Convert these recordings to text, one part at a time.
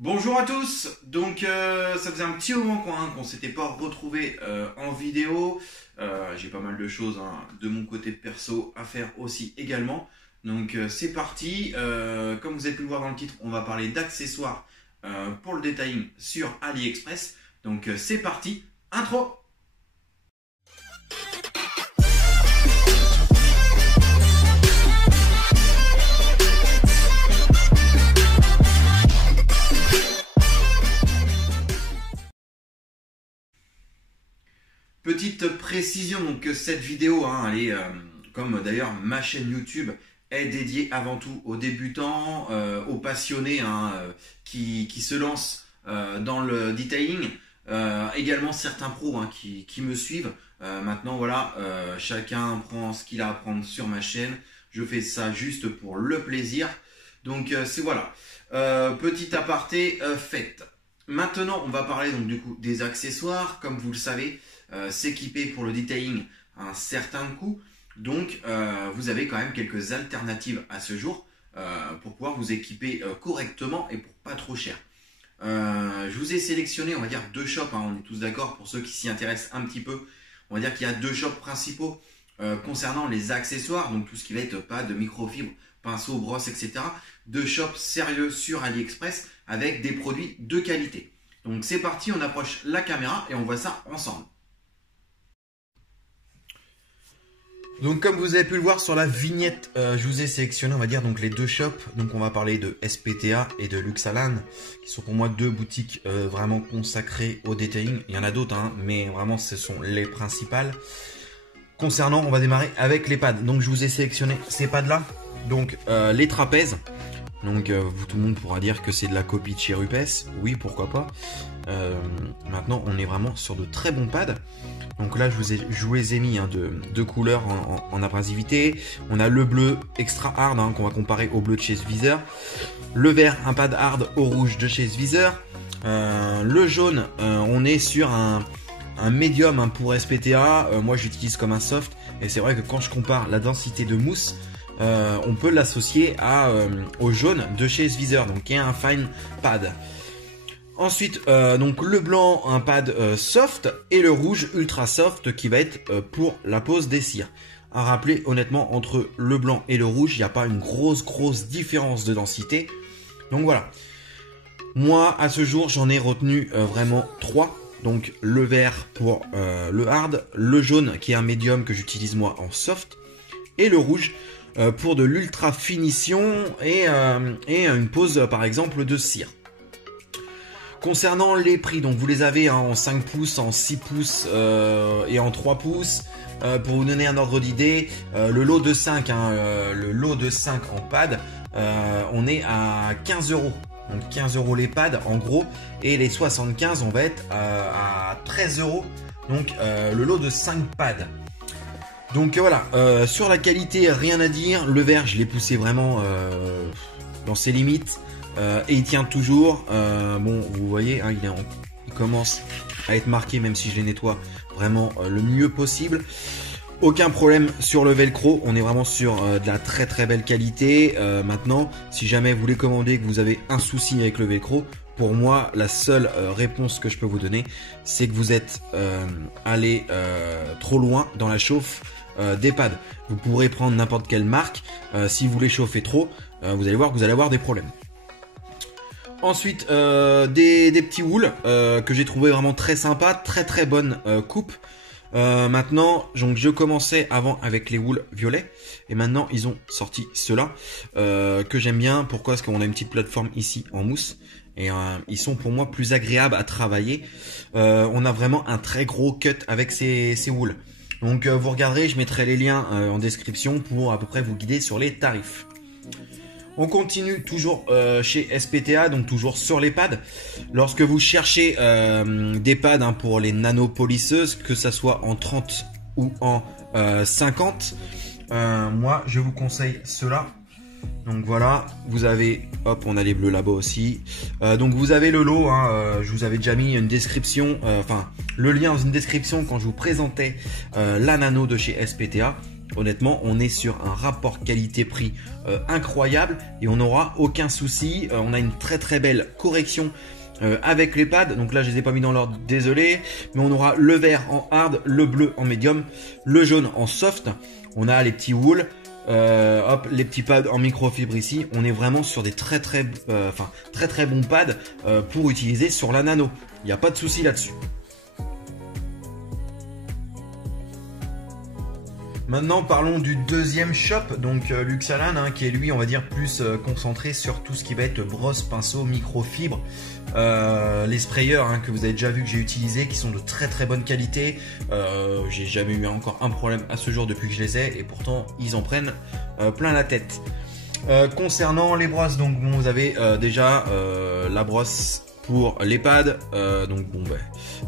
Bonjour à tous, donc ça faisait un petit moment qu'on s'était pas retrouvé en vidéo. J'ai pas mal de choses de mon côté perso à faire aussi également. Donc c'est parti, comme vous avez pu le voir dans le titre, on va parler d'accessoires pour le detailing sur AliExpress. Donc c'est parti, intro. Petite précision, donc cette vidéo, elle est, comme d'ailleurs ma chaîne YouTube, est dédiée avant tout aux débutants, aux passionnés qui se lancent dans le detailing, également certains pros qui me suivent. Maintenant voilà, chacun prend ce qu'il a à prendre sur ma chaîne, je fais ça juste pour le plaisir. Donc c'est voilà, petit aparté fait. Maintenant on va parler donc du coup des accessoires, comme vous le savez. S'équiper pour le detailing a un certain coût, donc vous avez quand même quelques alternatives à ce jour pour pouvoir vous équiper correctement et pour pas trop cher. Je vous ai sélectionné, on va dire, deux shops, on est tous d'accord pour ceux qui s'y intéressent un petit peu. On va dire qu'il y a deux shops principaux concernant les accessoires, donc tout ce qui va être pad, microfibre, pinceau, brosse, etc. Deux shops sérieux sur AliExpress avec des produits de qualité. Donc c'est parti, on approche la caméra et on voit ça ensemble. Donc comme vous avez pu le voir sur la vignette, je vous ai sélectionné, on va dire, donc les deux shops. Donc on va parler de SPTA et de Luxalan, qui sont pour moi deux boutiques vraiment consacrées au detailing. Il y en a d'autres, mais vraiment ce sont les principales. Concernant, on va démarrer avec les pads. Donc je vous ai sélectionné ces pads là. Donc les trapèzes. Donc tout le monde pourra dire que c'est de la copie de chez Rupes. Oui, pourquoi pas. Maintenant on est vraiment sur de très bons pads. Donc là je vous les ai mis de couleurs en abrasivité. On a le bleu extra hard qu'on va comparer au bleu de chez Visor. Le vert, un pad hard au rouge de chez Visor. Le jaune, on est sur un médium pour SPTA. Moi j'utilise comme un soft. Et c'est vrai que quand je compare la densité de mousse, on peut l'associer au jaune de chez Visor, donc qui est un fine pad. Ensuite, donc le blanc, un pad soft, et le rouge ultra soft qui va être pour la pose des cires. À rappeler, honnêtement, entre le blanc et le rouge, il n'y a pas une grosse différence de densité. Donc voilà. Moi, à ce jour, j'en ai retenu vraiment 3. Donc le vert pour le hard, le jaune qui est un médium que j'utilise moi en soft, et le rouge pour de l'ultra finition et une pose par exemple de cire. Concernant les prix, donc vous les avez en 5 pouces, en 6 pouces et en 3 pouces. Pour vous donner un ordre d'idée, le lot de 5, le lot de 5 en pad, on est à 15 €. Donc 15 € les pads en gros, et les 75 on va être à 13 €. Donc le lot de 5 pads. Donc voilà, sur la qualité, rien à dire. Le vert, je l'ai poussé vraiment dans ses limites. Et il tient toujours. Bon, vous voyez, il commence à être marqué, même si je les nettoie vraiment le mieux possible. Aucun problème sur le velcro. On est vraiment sur de la très belle qualité. Maintenant, si jamais vous voulez commander et que vous avez un souci avec le velcro, pour moi, la seule réponse que je peux vous donner, c'est que vous êtes allé trop loin dans la chauffe des pads. Vous pourrez prendre n'importe quelle marque. Si vous les chauffez trop, vous allez voir que vous allez avoir des problèmes. Ensuite, des petits wools que j'ai trouvé vraiment très sympa, très bonne coupe. Maintenant, donc je commençais avant avec les wools violets et maintenant ils ont sorti ceux-là que j'aime bien. Pourquoi? Parce qu'on a une petite plateforme ici en mousse et ils sont pour moi plus agréables à travailler. On a vraiment un très gros cut avec ces wools. Donc vous regarderez, je mettrai les liens en description pour à peu près vous guider sur les tarifs. On continue toujours chez SPTA, donc toujours sur les pads. Lorsque vous cherchez des pads pour les nanopolisseuses, que ça soit en 30 ou en 50, moi je vous conseille ceux-là. Donc voilà, vous avez, hop, on a les bleus là-bas aussi. Donc vous avez le lot, je vous avais déjà mis une description, le lien dans une description quand je vous présentais la nano de chez SPTA. honnêtement, on est sur un rapport qualité-prix incroyable et on n'aura aucun souci. On a une très belle correction avec les pads. Donc là, je les ai pas mis dans l'ordre, désolé. Mais on aura le vert en hard, le bleu en médium, le jaune en soft. On a les petits wool. Hop, les petits pads en microfibre ici. On est vraiment sur des très bons pads pour utiliser sur la nano. Il n'y a pas de souci là-dessus. Maintenant, parlons du deuxième shop, donc Luxalan, hein, qui est lui, on va dire, plus concentré sur tout ce qui va être brosse, pinceau, microfibre. Les sprayers hein, que vous avez déjà vu que j'ai utilisés, qui sont de très bonne qualité. J'ai jamais eu encore un problème à ce jour depuis que je les ai, et pourtant ils en prennent plein la tête. Concernant les brosses, donc bon, vous avez déjà la brosse pour les pads, donc bon,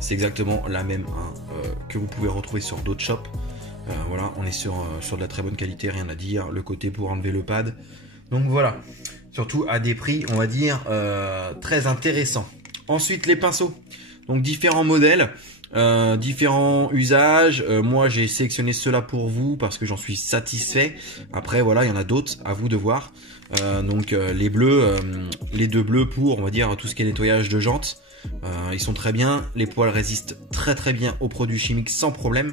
c'est exactement la même hein, que vous pouvez retrouver sur d'autres shops. Voilà, on est sur de la très bonne qualité, rien à dire. Le côté pour enlever le pad. Donc voilà, surtout à des prix, on va dire, très intéressants. Ensuite, les pinceaux. Donc différents modèles, différents usages. Moi, j'ai sélectionné ceux-là pour vous parce que j'en suis satisfait. Après, voilà, il y en a d'autres, à vous de voir. Donc les bleus, les deux bleus pour, on va dire, tout ce qui est nettoyage de jantes. Ils sont très bien. Les poils résistent très bien aux produits chimiques sans problème.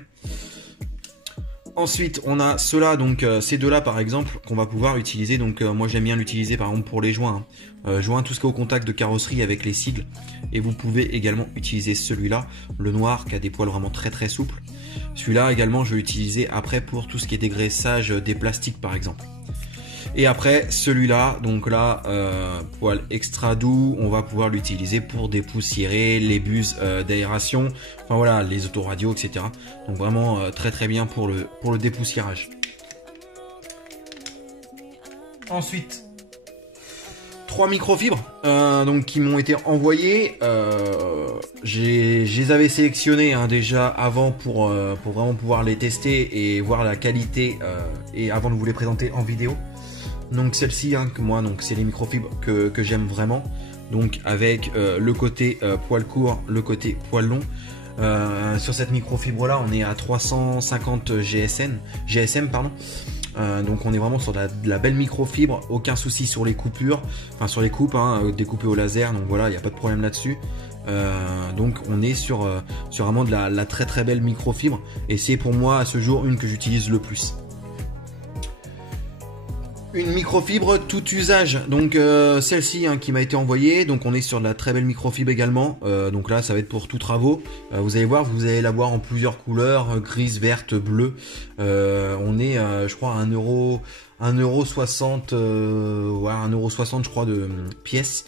Ensuite, on a ceux-là, donc ces deux-là par exemple, qu'on va pouvoir utiliser. Donc moi j'aime bien l'utiliser par exemple pour les joints. Joints, tout ce qui est au contact de carrosserie avec les sigles. Et vous pouvez également utiliser celui-là, le noir, qui a des poils vraiment très souples. Celui-là également, je vais l'utiliser après pour tout ce qui est dégraissage des plastiques par exemple. Et après celui-là, donc là, poil extra doux, on va pouvoir l'utiliser pour dépoussiérer les buses d'aération, enfin voilà, les autoradios, etc. Donc vraiment très bien pour le dépoussiérage. Ensuite, 3 microfibres donc qui m'ont été envoyées. Je les avais sélectionnés hein, déjà avant pour vraiment pouvoir les tester et voir la qualité et avant de vous les présenter en vidéo. Donc celle-ci, hein, moi, donc c'est les microfibres que j'aime vraiment. Donc avec le côté poil court, le côté poil long. Sur cette microfibre là, on est à 350 GSM, pardon. Donc on est vraiment sur de la belle microfibre, aucun souci sur les coupures, enfin sur les coupes, hein, découpées au laser. Donc voilà, il n'y a pas de problème là-dessus. Donc on est sur vraiment de la très belle microfibre. Et c'est pour moi à ce jour une que j'utilise le plus. Une microfibre tout usage, donc celle-ci hein, qui m'a été envoyée, donc on est sur de la très belle microfibre également, donc là ça va être pour tous travaux. Vous allez voir, vous allez la voir en plusieurs couleurs, grise, verte, bleue. On est je crois à 1,60 €, ouais, 1,60 € je crois de pièces.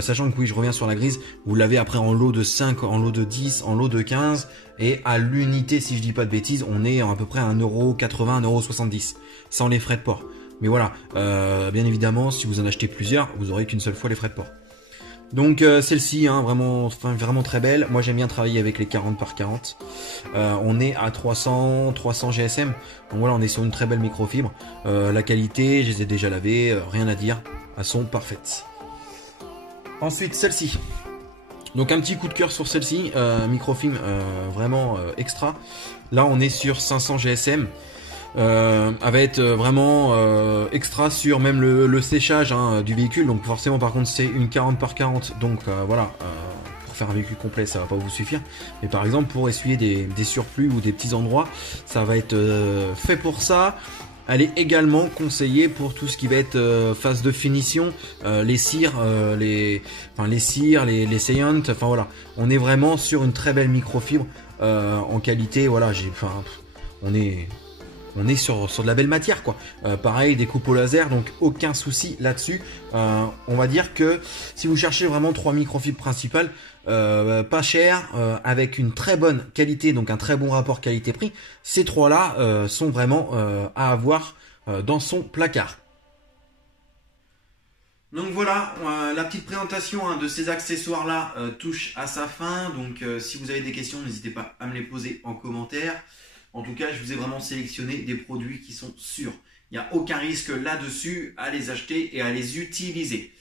Sachant que oui, je reviens sur la grise, vous l'avez après en lot de 5, en lot de 10, en lot de 15, et à l'unité, si je dis pas de bêtises, on est à peu près à 1,80 €, 1,70 € sans les frais de port. Mais voilà, bien évidemment, si vous en achetez plusieurs, vous aurez qu'une seule fois les frais de port. Donc celle-ci, hein, vraiment très belle. Moi j'aime bien travailler avec les 40 par 40. On est à 300 GSM. Donc voilà, on est sur une très belle microfibre. La qualité, je les ai déjà lavées, rien à dire. Elles sont parfaites. Ensuite, celle-ci. Donc un petit coup de cœur sur celle-ci. Microfibre vraiment extra. Là on est sur 500 GSM. Elle va être vraiment extra sur même le séchage hein, du véhicule. Donc forcément par contre c'est une 40 par 40. Donc voilà, pour faire un véhicule complet ça va pas vous suffire. Mais par exemple pour essuyer des surplus ou des petits endroits, ça va être fait pour ça. Elle est également conseillée pour tout ce qui va être phase de finition, les cires, les saillants, enfin voilà. On est vraiment sur une très belle microfibre en qualité, voilà, on est sur de la belle matière quoi. Pareil, des coupes au laser, donc aucun souci là-dessus. On va dire que si vous cherchez vraiment 3 microfibres principales, pas cher, avec une très bonne qualité, donc un très bon rapport qualité-prix, ces 3 là sont vraiment à avoir dans son placard. Donc voilà, la petite présentation hein, de ces accessoires là touche à sa fin. Donc si vous avez des questions, n'hésitez pas à me les poser en commentaire. En tout cas, je vous ai vraiment sélectionné des produits qui sont sûrs. Il n'y a aucun risque là-dessus à les acheter et à les utiliser.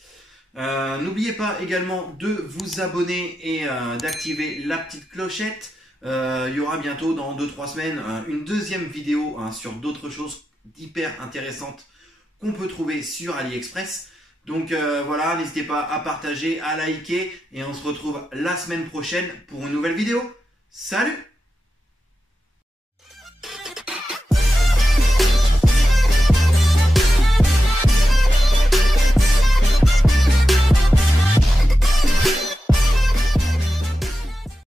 N'oubliez pas également de vous abonner et d'activer la petite clochette. Il y aura bientôt dans 2-3 semaines une deuxième vidéo sur d'autres choses hyper intéressantes qu'on peut trouver sur AliExpress. Donc voilà, n'hésitez pas à partager, à liker et on se retrouve la semaine prochaine pour une nouvelle vidéo. Salut!